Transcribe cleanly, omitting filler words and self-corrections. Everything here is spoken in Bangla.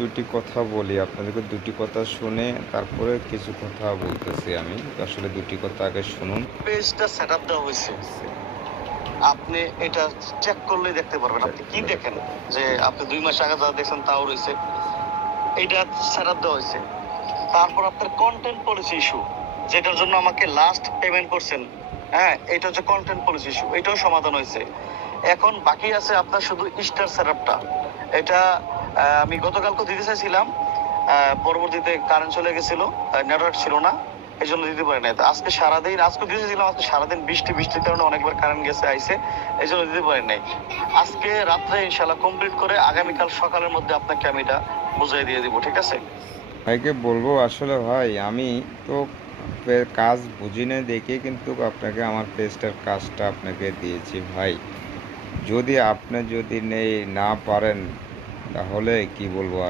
দুটি কথা বলি, আপনাদেরকে দুটি কথা শুনে তারপরে কিছু কথা বলতেছি আমি। আসলে দুটি কথা আগে শুনুন। পেজটা সেটআপ দেওয়া হয়েছে, আপনি এটা চেক করলেই দেখতে পারবেন। আপনি কি দেখেন যে আপনি 2 মাস আগে যা দেখছেন তাও রয়েছে, এইটা সেটআপ দেওয়া হয়েছে। তারপর আপনার কন্টেন্ট পলিসি ইস্যু, যেটার জন্য আমাকে লাস্ট পেমেন্ট করছেন, হ্যাঁ, এটা হচ্ছে কন্টেন্ট পলিসি ইস্যু, এটাও সমাধান হয়েছে। এখন বাকি আছে আপনার শুধু স্টার সেটআপটা। এটা আমি গতকালকে দিতে চাইছিলাম, পরবর্তীতে কারেন্ট চলে গেছিল, নেটওয়ার্ক ছিল না, এই জন্য দিতে পারি নাই। আজকে সারাদিন, আজকে দিয়েছিলাম, আজকে সারাদিন বৃষ্টির কারণে অনেকবার কারেন্ট গেছে আইসে, এই জন্য দিতে পারি নাই। আজকে রাত্রে ইনশাল্লাহ কমপ্লিট করে আগামীকাল সকালের মধ্যে আপনাকে আমি এটা বুঝিয়ে দিয়ে দিব, ঠিক আছে? ভাইকে বলবো, আসলে ভাই আমি তো কাজ বুঝি না দেখে কিন্তু আপনাকে আমার পেজটার কাজটা আপনাকে দিয়েছি ভাই। যদি আপনি যদি নেই না পারেন তাহলে কি বলবো আর